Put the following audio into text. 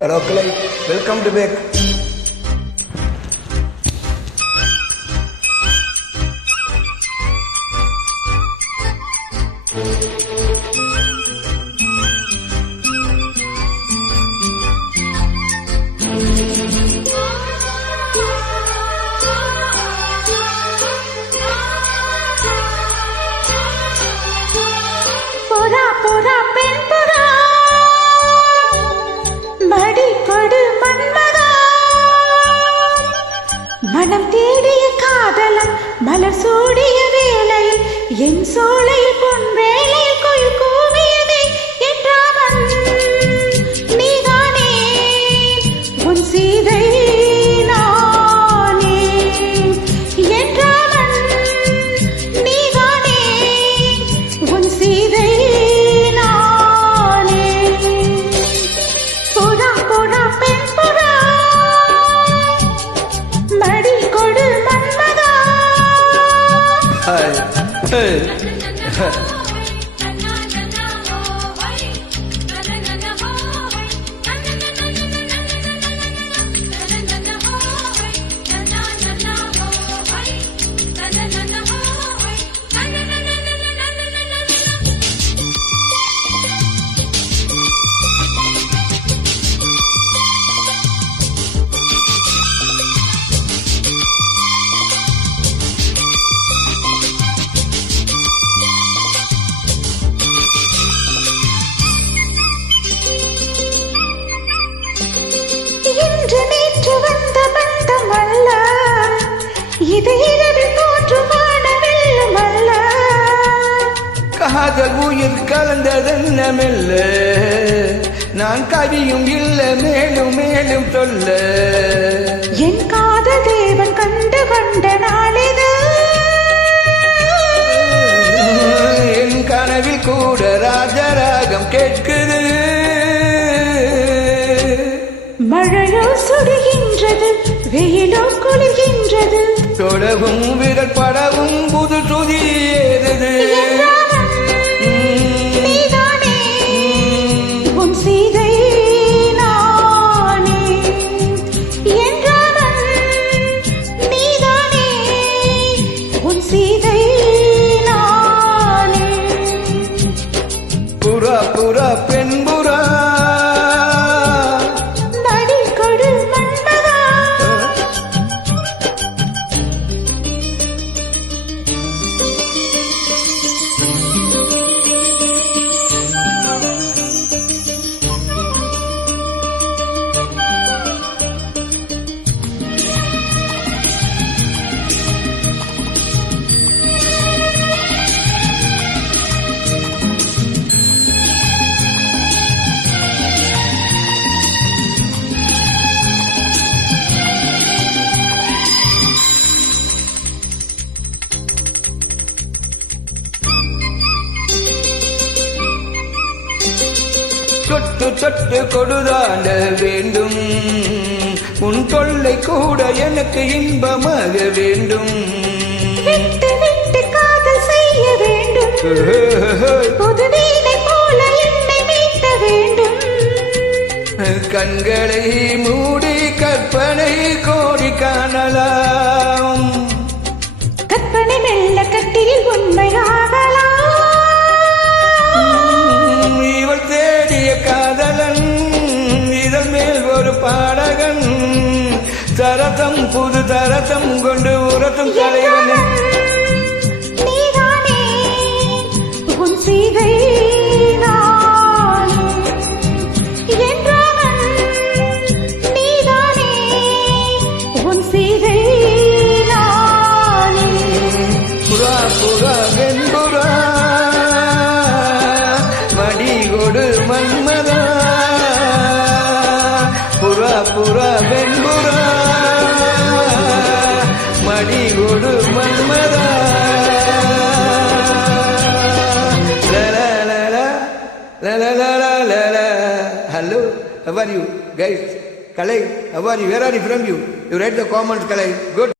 Hello, Kalai. Welcome to back. Bora Bora பெண் புறா மடி கொடு மன்மதா மனம் தேடிய காதலன் மலர் சூடிய வேளையில் என் சோலையில் பொன் வேளையில் குயில் கூவியதே என்றாவன் நீதானே உன் சீதை நானே என்றாவன் நீதானே உன் சீதை நானே புறா புறா பெண் புறா மடி கொடு மன்மதா Hey. இன்று நேற்று வந்த பந்தம் அல்ல இது இரவில் தோன்றும் வானவெல்லும் அல்ல காதல் உயிர் கலந்ததென்ன மெல்ல நான் கவியும் இல்ல மேலும் மேலும் சொல்ல என் காதல் தேவன் கண்டு கொண்ட நாளிது என் கனவில் கூட ராஜராகம் கேட்குது மழையோ சுடுகின்றது வெயிலோ குளிர்கின்றது தொடவும் விரல் படவும் புது துதி ஏறுது நீதானே உன் சீதை நானே என்றாவன் நீதானே உன் சீதை நானே புறா புறா பெண் புறா மடி கொடு மன்மதா சொட்டு சொட்டு கொடுதாண்ட வேண்டும் உன் தொல்லை கூட எனக்கு இன்பமாக வேண்டும் விட்டு விட்டு காதல் செய்ய வேண்டும் புது வீணை போல என்னை மீட்ட வேண்டும் கண்களை மூடி கற்பனை கோடி காணலாம் கற்பனை மெல்ல கட்டில் உண்மையாகலாம் இவள் தேடிய காதலன் இதன் மேல் ஒரு பாடகன் தரசம் புது தரசம் கொண்டு உரத்தும் தலைவன் நீதானே உன் சீதை நானே என்றாவன் நீதானே உன் சீதை நானே புறா புறா வெண்புறா மடி கொடு மன்மதா புறா புறா வெண்புறா மடி கொடு மன்மதா Hello, how are you guys? Kalai, how are you? Where are you from? You write the comments, Kalai. Good.